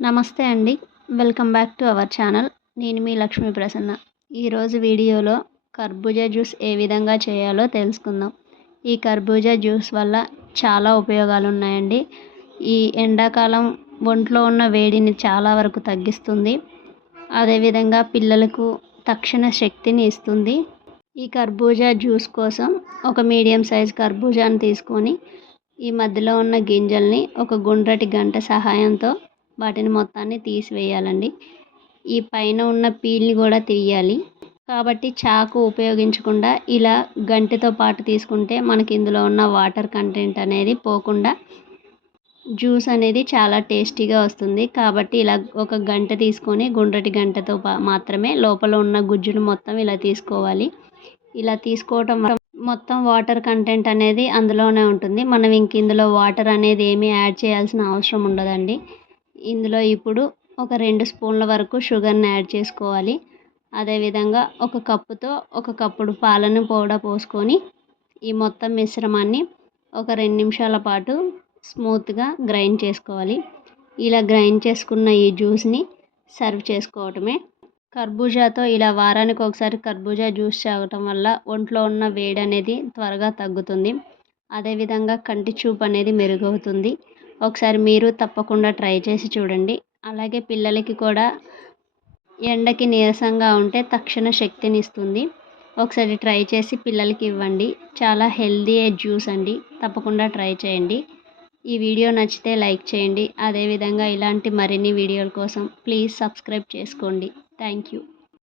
నమస్తే అండి. Welcome back to our channel. నేను మీ లక్ష్మీ ప్రసన్న. ఈరోజు వీడియోలో కర్బూజా జ్యూస్ ఏ విధంగా చేయాలో తెలుసుకుందాం. ఈ కర్బూజా జ్యూస్ వల్ల చాలా ఉపయోగాలు ఉన్నాయండి. ఈ ఎండాకాలం ఒంట్లో ఉన్న వేడిని చాలా వరకు తగ్గిస్తుంది. అదేవిధంగా పిల్లలకు తక్షణ శక్తిని ఇస్తుంది. ఈ కర్బూజా జ్యూస్ కోసం ఒక మీడియం సైజ్ కర్బూజాను తీసుకొని ఈ మధ్యలో ఉన్న గింజల్ని ఒక గుండ్రటి గంట సహాయంతో వాటిని మొత్తాన్ని తీసివేయాలండి. ఈ పైన ఉన్న పీల్ని కూడా తీయాలి. కాబట్టి చాకు ఉపయోగించకుండా ఇలా గంటెతో పాటు తీసుకుంటే మనకి ఇందులో ఉన్న వాటర్ కంటెంట్ అనేది పోకుండా జ్యూస్ అనేది చాలా టేస్టీగా వస్తుంది. కాబట్టి ఇలా ఒక గంట తీసుకొని గుండ్రటి గంటతో మాత్రమే లోపల ఉన్న గుజ్జును మొత్తం ఇలా తీసుకోవాలి. ఇలా తీసుకోవటం వల్ల మొత్తం వాటర్ కంటెంట్ అనేది అందులోనే ఉంటుంది. మనం ఇంక ఇందులో వాటర్ అనేది ఏమీ యాడ్ చేయాల్సిన అవసరం ఉండదండి. ఇందులో ఇప్పుడు ఒక 2 స్పూన్ల వరకు షుగర్ని యాడ్ చేసుకోవాలి. అదేవిధంగా ఒక కప్పుతో ఒక కప్పుడు పాలను కూడా పోసుకొని ఈ మొత్తం మిశ్రమాన్ని ఒక 2 నిమిషాల పాటు స్మూత్గా గ్రైండ్ చేసుకోవాలి. ఇలా గ్రైండ్ చేసుకున్న ఈ జ్యూస్ని సర్వ్ చేసుకోవటమే. కర్బూజాతో ఇలా వారానికి ఒకసారి కర్బూజా జ్యూస్ తాగటం వల్ల ఒంట్లో ఉన్న వేడి అనేది త్వరగా తగ్గుతుంది. అదేవిధంగా కంటి చూపు అనేది మెరుగవుతుంది. ఒకసారి మీరు తప్పకుండా ట్రై చేసి చూడండి. అలాగే పిల్లలకి కూడా ఎండకి నీరసంగా ఉంటే తక్షణ శక్తిని ఇస్తుంది. ఒకసారి ట్రై చేసి పిల్లలకి ఇవ్వండి. చాలా హెల్దీ జ్యూస్ అండి. తప్పకుండా ట్రై చేయండి. ఈ వీడియో నచ్చితే లైక్ చేయండి. అదేవిధంగా ఇలాంటి మరిన్ని వీడియోల కోసం ప్లీజ్ సబ్స్క్రైబ్ చేసుకోండి. Thank you.